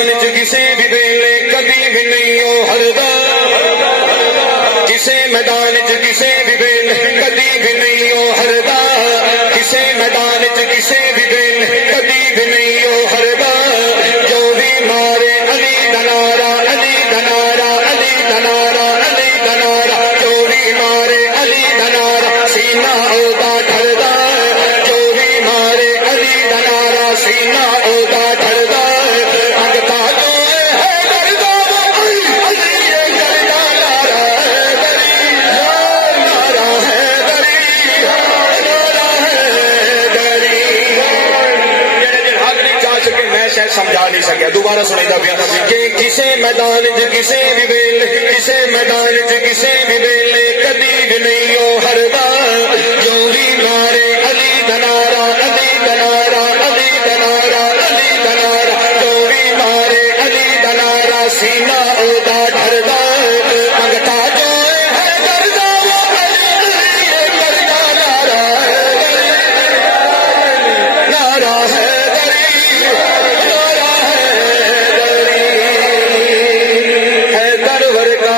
میدان چ کسے بھی ویلے کبھی بھی نہیں ہو ہردا کسے میدان چ کسے بھی ویلے کبھی بھی نہیں ہو ہردا کسے میدان چ کسے بھی ویلے کبھی بھی نہیں ہو ہردا جو بھی مارے علی دنارا علی دنارا علی دنارا علی دنارا جو بھی مارے علی دنارا سینہ ہوتا ڈھردا جو بھی مارے علی دنارا سینہ ہوتا ڈھردا سمجھا نہیں سکیا دوبارہ سنیدا پیا کہ کسے میدان چ کسے بھی ویلے کسے میدان چ کسے بھی ویلے کبھی بھی نہیں ہو ہردا جو بھی مارے علی دنارا علی دنارا علی دنارا علی دنارا جو بھی مارے علی دنارا سینہ ہوتا ڈھردا منگتا جو ہے دردا وہ علی کرتا نارا نارا ہے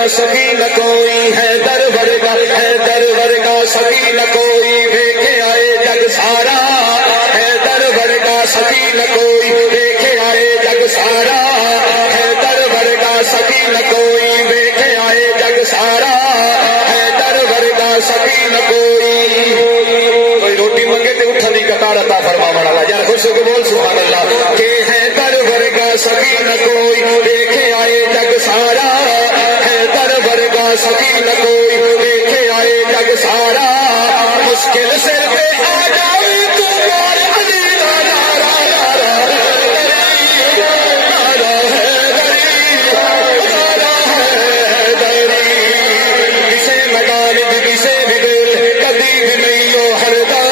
سبھی نہ کوئی ہے در ورگا ہے در ورگا سبھی نہ کوئی دیکھے آئے جگ سارا ہے در ورگا سبھی نہ کوئی دیکھے آئے جگ سارا ہے در ورگا سبھی نہ کوئی دیکھے آئے جگ سارا ہے در ورگا سبھی نہ کوئی روٹی منگے تے اٹھن دی قطار عطا فرماون والا یار خوش ہو کے بول سبحان اللہ کہ ہے در ورگا سبھی نہ کوئی دیکھے آئے جگ سارا سبھی نہ کوئی دیکھے آئے جگ سارا مشکل سے پہ آ جائے تو علی نارا نارا ہے دری کسے میدان کسے بھی دل کبھی بھی نہیں ہو ہردا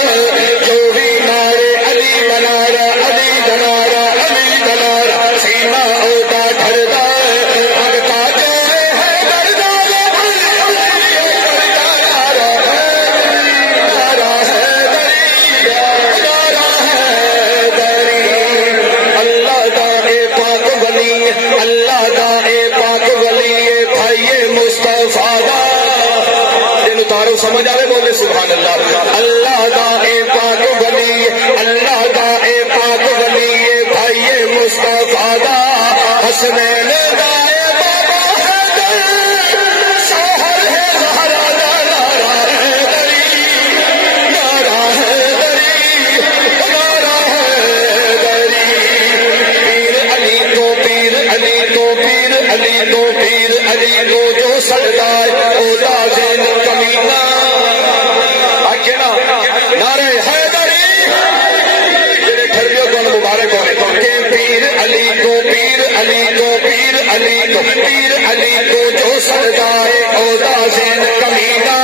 جو بھی مارے علی دنارا علی دنارا علی دنارا سینہ ہوتا ڈھردا اللہ دا اے پاک ولی بھائی مصطفیٰ دا دل اتارو سمجھ آئے بولے سبحان اللہ اللہ دا اے پاک ولی اللہ دا اے پاک ولی بھائی مصطفیٰ دا حسنین دا اے بابا حیدر شوہر ہے زہرا دا نارا حیدری نارا حیدری نارا حیدری پیر علی تو پیر علی تو پیر علی تو پیر علی تو جو سجدہ ہوتا زین کمینہ نعرہ حیدری جنہیں ٹھریوں کو مبارک ہوئے کہ پیر علی تو پیر علی تو پیر علی تو پیر علی تو جو سجدہ ہوتا زین کمینہ